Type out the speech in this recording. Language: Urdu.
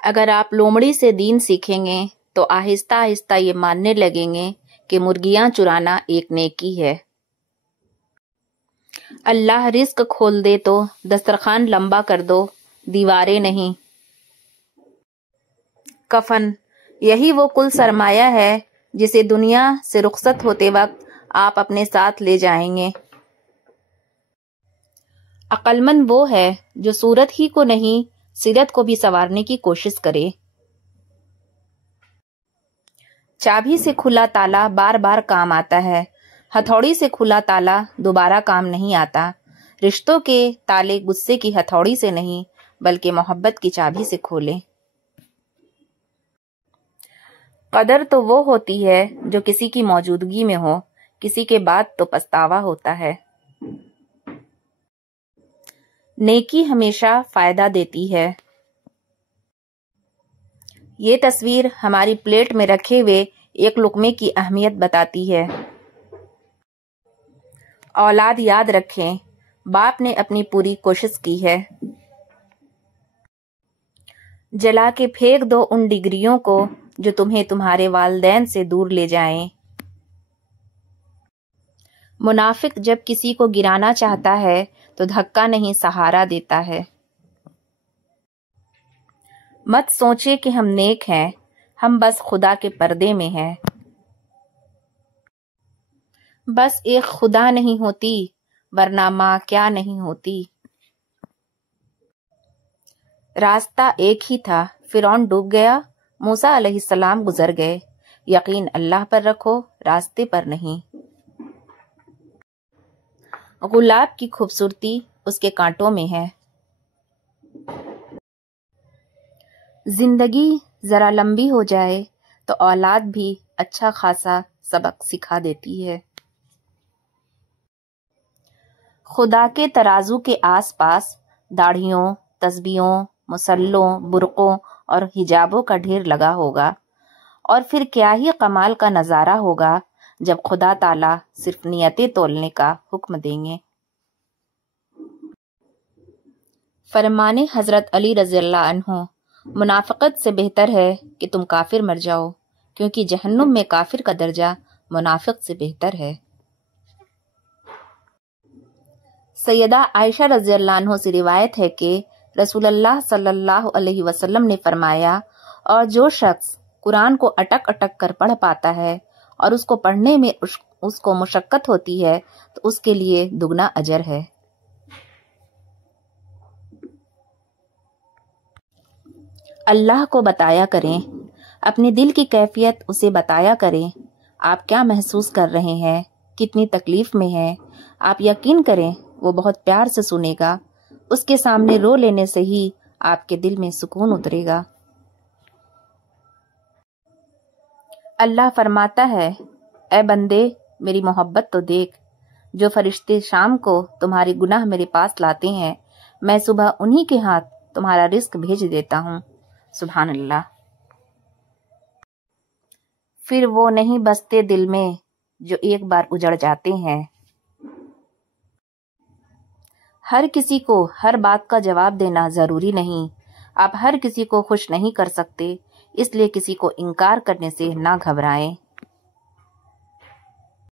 اگر آپ لومڑی سے دین سیکھیں گے تو آہستہ آہستہ یہ ماننے لگیں گے کہ مرغیاں چرانا ایک نیکی ہے۔ اللہ رزق کھول دے تو دسترخوان لمبا کر دو، دیواریں نہیں۔ کفن، یہی وہ کل سرمایہ ہے جسے دنیا سے رخصت ہوتے وقت آپ اپنے ساتھ لے جائیں گے۔ عقل مند وہ ہے جو صورت ہی کو نہیں سیرت کو بھی سنوارنے کی کوشش کرے۔ چابی سے کھلا تالا بار بار کام آتا ہے، ہتھوڑی سے کھلا تالا دوبارہ کام نہیں آتا۔ رشتوں کے تالے غصے کی ہتھوڑی سے نہیں بلکہ محبت کی چابی سے کھولیں۔ قدر تو وہ ہوتی ہے جو کسی کی موجودگی میں ہو، کسی کے بعد تو پچھتاوا ہوتا ہے۔ نیکی ہمیشہ فائدہ دیتی ہے۔ یہ تصویر ہماری پلیٹ میں رکھے ہوئے ایک لقمے کی اہمیت بتاتی ہے۔ اولاد یاد رکھیں، باپ نے اپنی پوری کوشش کی ہے۔ جلا کے پھینک دو ان ڈگریوں کو جو تمہیں تمہارے والدین سے دور لے جائیں۔ منافق جب کسی کو گرانا چاہتا ہے تو دھکا نہیں سہارا دیتا ہے۔ مت سوچے کہ ہم نیک ہیں، ہم بس خدا کے پردے میں ہیں۔ بس ایک خدا نہیں ہوتی ورنہ ماں کیا نہیں ہوتی۔ راستہ ایک ہی تھا، فرعون ڈوب گیا، موسیٰ علیہ السلام گزر گئے۔ یقین اللہ پر رکھو، راستے پر نہیں۔ گلاب کی خوبصورتی اس کے کانٹوں میں ہے۔ زندگی ذرا لمبی ہو جائے تو اولاد بھی اچھا خاصا سبق سکھا دیتی ہے۔ خدا کے ترازو کے آس پاس داڑھیوں، تسبیحوں، مصلوں، برقعوں اور حجابوں کا ڈھیر لگا ہوگا، اور پھر کیا ہی کمال کا نظارہ ہوگا جب خدا تعالیٰ صرف نیتیں تولنے کا حکم دیں گے۔ فرمان حضرت علی رضی اللہ عنہ، منافقت سے بہتر ہے کہ تم کافر مر جاؤ، کیونکہ جہنم میں کافر کا درجہ منافق سے بہتر ہے۔ سیدہ عائشہ رضی اللہ عنہ سے روایت ہے کہ رسول اللہ صلی اللہ علیہ وسلم نے فرمایا، اور جو شخص قرآن کو اٹک اٹک کر پڑھ پاتا ہے اور اس کو پڑھنے میں اس کو مشقت ہوتی ہے تو اس کے لیے دگنا اجر ہے۔ اللہ کو بتایا کریں، اپنے دل کی کیفیت اسے بتایا کریں۔ آپ کیا محسوس کر رہے ہیں، کتنی تکلیف میں ہیں، آپ یقین کریں وہ بہت پیار سے سنے گا۔ اس کے سامنے رو لینے سے ہی آپ کے دل میں سکون اترے گا۔ اللہ فرماتا ہے، اے بندے میری محبت تو دیکھ، جو فرشتے شام کو تمہارے گناہ میرے پاس لاتے ہیں، میں صبح انہی کے ہاتھ تمہارا رزق بھیج دیتا ہوں۔ سبحان اللہ۔ پھر وہ نہیں بستے دل میں جو ایک بار اجڑ جاتے ہیں۔ ہر کسی کو ہر بات کا جواب دینا ضروری نہیں۔ آپ ہر کسی کو خوش نہیں کر سکتے، اس لیے کسی کو انکار کرنے سے نہ گھبرائیں۔